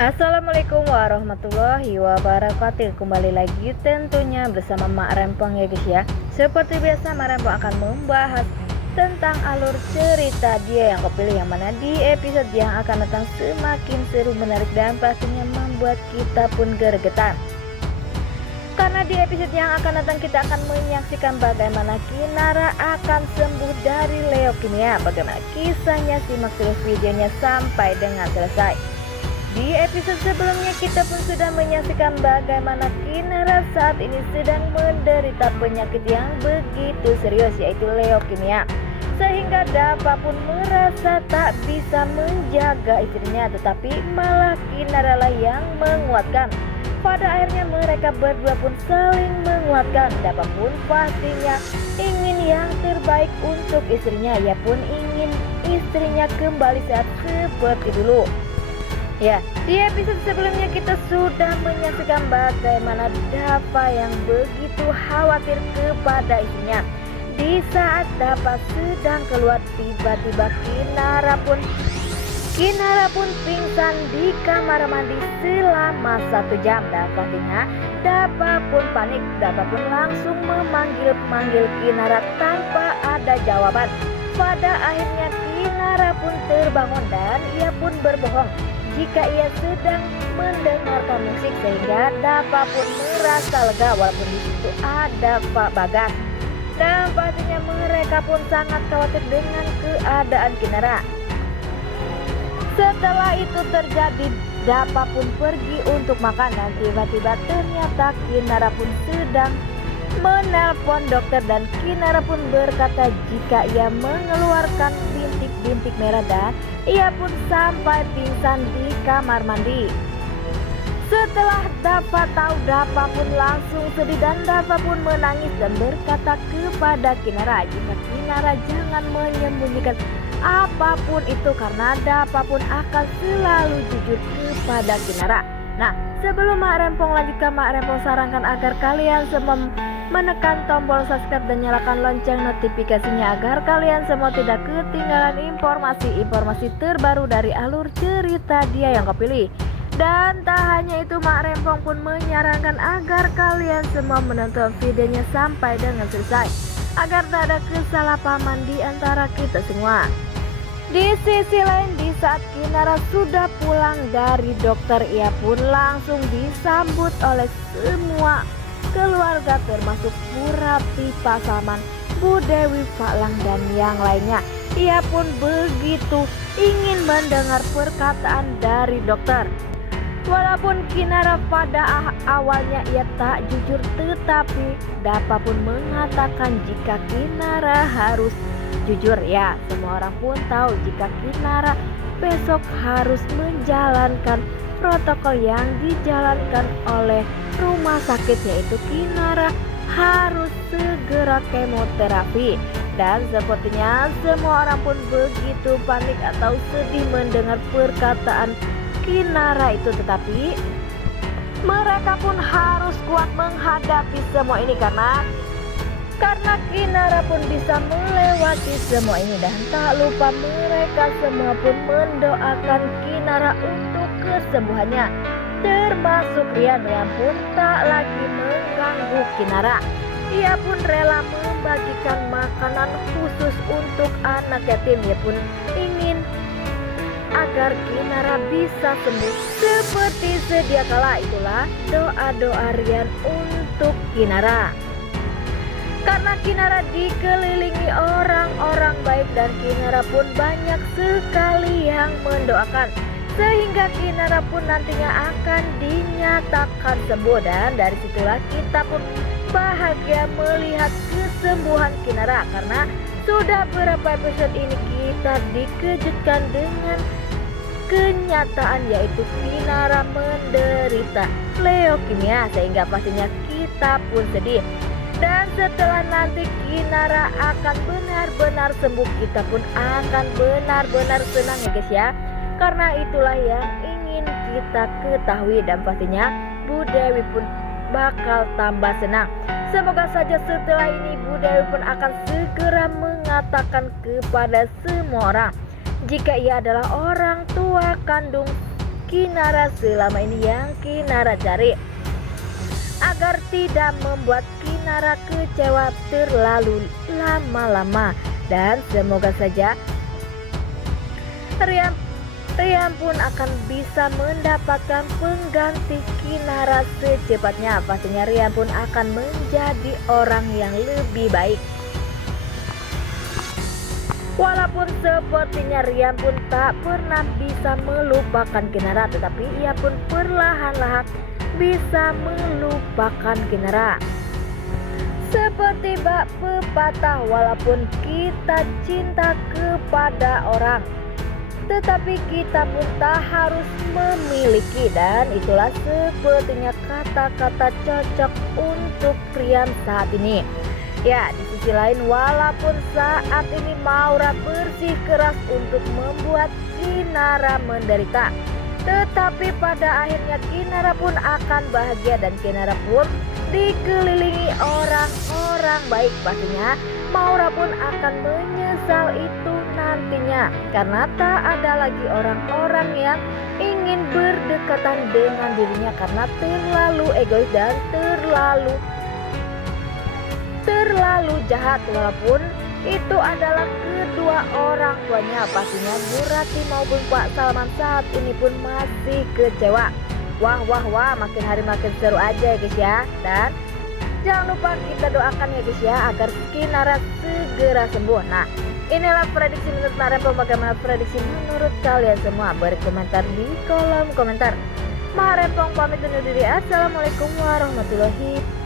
Assalamualaikum warahmatullahi wabarakatuh. Kembali lagi tentunya bersama Mak Rempong ya guys ya. Seperti biasa Mak Rempong akan membahas tentang alur cerita dia yang kepilih, yang mana di episode yang akan datang semakin seru, menarik dan pastinya membuat kita pun gergetan. Karena di episode yang akan datang kita akan menyaksikan bagaimana Kinara akan sembuh dari leukemia. Bagaimana kisahnya, simak terus videonya sampai dengan selesai. Di episode sebelumnya kita pun sudah menyaksikan bagaimana Kinara saat ini sedang menderita penyakit yang begitu serius, yaitu leukemia. Sehingga Dava pun merasa tak bisa menjaga istrinya, tetapi malah Kinara lah yang menguatkan. Pada akhirnya mereka berdua pun saling menguatkan. Dava pun pastinya ingin yang terbaik untuk istrinya. Ia pun ingin istrinya kembali sehat seperti dulu. Ya, di episode sebelumnya kita sudah menyaksikan bagaimana Dava yang begitu khawatir kepada istrinya. Di saat Dava sedang keluar, tiba-tiba Kinara pun pingsan di kamar mandi selama 1 jam. Dan pastinya Dava pun panik. Dava pun langsung memanggil Kinara tanpa ada jawaban. Pada akhirnya Kinara pun terbangun dan ia pun berbohong jika ia sedang mendengarkan musik, sehingga Dava pun merasa lega walaupun di situ ada Pak Bagas. Dan pastinya mereka pun sangat khawatir dengan keadaan Kinara. Setelah itu terjadi, Dava pun pergi untuk makan dan tiba-tiba ternyata Kinara pun sedang menelpon dokter, dan Kinara pun berkata jika ia mengeluarkan bintik-bintik merah dan ia pun sampai pingsan di kamar mandi. Setelah Dava tahu, Dava pun langsung sedih dan Dava pun menangis dan berkata kepada Kinara jika Kinara jangan menyembunyikan apapun itu karena Dava pun akan selalu jujur kepada Kinara. Nah, sebelum Mak Rempong lanjutkan, Mak Rempong sarankan agar kalian semua menekan tombol subscribe dan nyalakan lonceng notifikasinya agar kalian semua tidak ketinggalan informasi terbaru dari alur cerita dia yang kepilih. Dan tak hanya itu, Mak Rempong pun menyarankan agar kalian semua menonton videonya sampai dengan selesai agar tak ada kesalahpahaman di antara kita semua. Di sisi lain, di saat Kinara sudah pulang dari dokter, ia pun langsung disambut oleh semua keluarga termasuk Bu Rati, Pak Salman, Bu Dewi, Pak Lang dan yang lainnya. Ia pun begitu ingin mendengar perkataan dari dokter. Walaupun Kinara pada awalnya ia tak jujur, tetapi Dava pun mengatakan jika Kinara harus jujur. Ya, semua orang pun tahu jika Kinara besok harus menjalankan protokol yang dijalankan oleh rumah sakit, yaitu Kinara harus segera kemoterapi. Dan sepertinya semua orang pun begitu panik atau sedih mendengar perkataan Kinara itu, tetapi mereka pun harus kuat menghadapi semua ini karena Kinara pun bisa melewati semua ini. Dan tak lupa mereka semua pun mendoakan Kinara untuk kesembuhannya, termasuk Rian pun tak lagi mengganggu Kinara. Ia pun rela membagikan makanan khusus untuk anak yatim. Ia pun ingin agar Kinara bisa sembuh seperti sedia kala. Itulah doa-doa Rian untuk Kinara. Karena Kinara dikelilingi orang-orang baik dan Kinara pun banyak sekali yang mendoakan, sehingga Kinara pun nantinya akan dinyatakan sembuh. Dan dari situlah kita pun bahagia melihat kesembuhan Kinara, karena sudah beberapa episode ini kita dikejutkan dengan kenyataan yaitu Kinara menderita leukemia, sehingga pastinya kita pun sedih. Dan setelah nanti Kinara akan benar-benar sembuh, kita pun akan benar-benar senang ya guys ya. Karena itulah yang ingin kita ketahui, dan pastinya Bu Dewi pun bakal tambah senang. Semoga saja setelah ini Bu Dewi pun akan segera mengatakan kepada semua orang jika ia adalah orang tua kandung Kinara selama ini yang Kinara cari, agar tidak membuat Kinara kecewa terlalu lama-lama. Dan semoga saja Rian pun akan bisa mendapatkan pengganti Kinara secepatnya. Pastinya Rian pun akan menjadi orang yang lebih baik. Walaupun sepertinya Rian pun tak pernah bisa melupakan Kinara, tetapi ia pun perlahan-lahan bisa melupakan Kinara. Seperti bak pepatah, walaupun kita cinta kepada orang, tetapi kita pun tak harus memiliki. Dan itulah sepertinya kata-kata cocok untuk Rian saat ini. Ya, di sisi lain, walaupun saat ini Maura bersikeras untuk membuat Kinara menderita, tetapi pada akhirnya Kinara pun akan bahagia dan Kinara pun dikelilingi orang-orang baik. Pastinya Maura pun akan menyesal itu nantinya, karena tak ada lagi orang-orang yang ingin berdekatan dengan dirinya karena terlalu egois dan terlalu jahat. Walaupun itu adalah kedua orang tuanya, pastinya Bu Rati maupun Pak Salman saat ini pun masih kecewa. Wah, makin hari makin seru aja ya guys ya. Dan jangan lupa kita doakan ya guys ya, agar Kinara segera sembuh. Nah, inilah prediksi menurut Marempong. Bagaimana prediksi menurut kalian semua? Berkomentar di kolom komentar. Marempong pamit undur diri. Assalamualaikum warahmatullahi wabarakatuh.